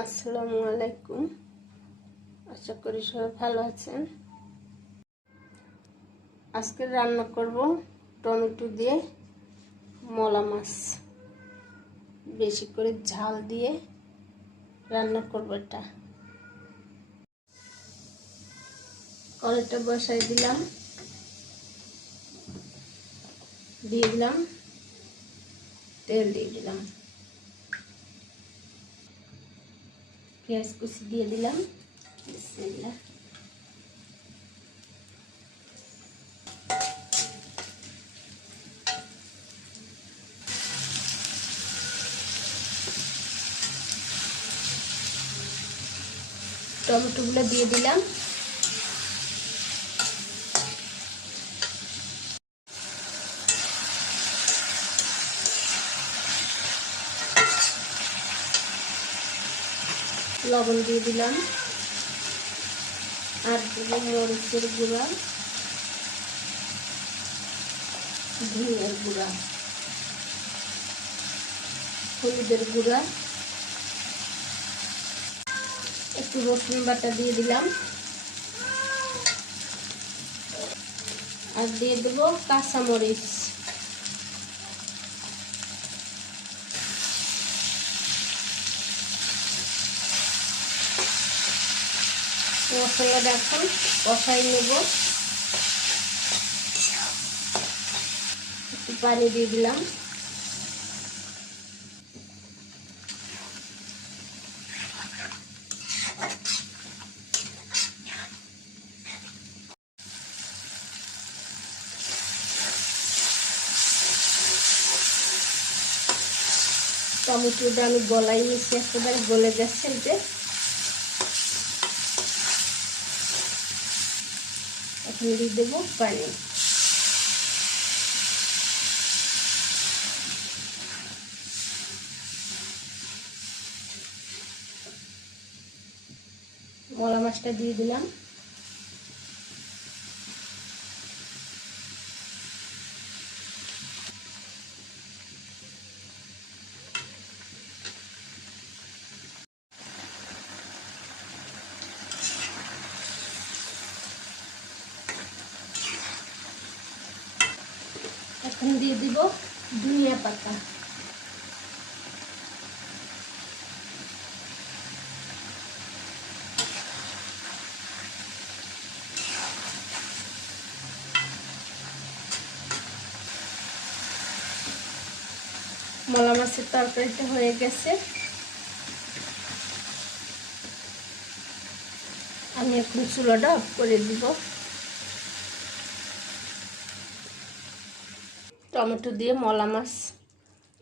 আসসালামু আলাইকুম। আশা করি সবাই ভালো আছেন। আজকে রান্না করব টমেটো দিয়ে মলা মাছ। বেশি করে ঝাল দিয়ে রান্না করব এটা। কড়াইটা বসাই দিলাম। দিয়ে দিলাম। তেল দিয়ে দিলাম। পেঁয়াজ কুচি দিয়ে দিলাম। বিসমিল্লাহ। টমেটোগুলো দিয়ে দিলাম। লবণ দিয়ে দিলাম। আর দেবো মরিচের গুঁড়া। ধনিয়ার গুঁড়া। হলুদের গুঁড়া। একটু রসুন বাটা দিয়ে দিলাম। আর দিয়ে দেবো কাঁচামরিচ। মশলাটা এখন কষাই নেব। একটু পানি দিয়ে দিলাম। টমেটোটা আমি গলাই নিয়েছি, একেবারে গলে যাচ্ছে যে। এখন দিয়ে দেবো পানি। মলা মাছটা দিয়ে দিলাম। এখন দিয়ে দিব ধনিয়া পাতা। মলা মাছের তরকারিটা হয়ে গেছে। আমি এখন চুলাটা অফ করে দিব। টমেটো দিয়ে মলা মাছ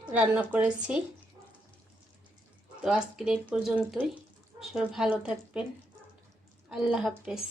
রান্না করেছি। তো আজকের এই পর্যন্তই। সবাই ভালো থাকবেন। আল্লাহ হাফেজ।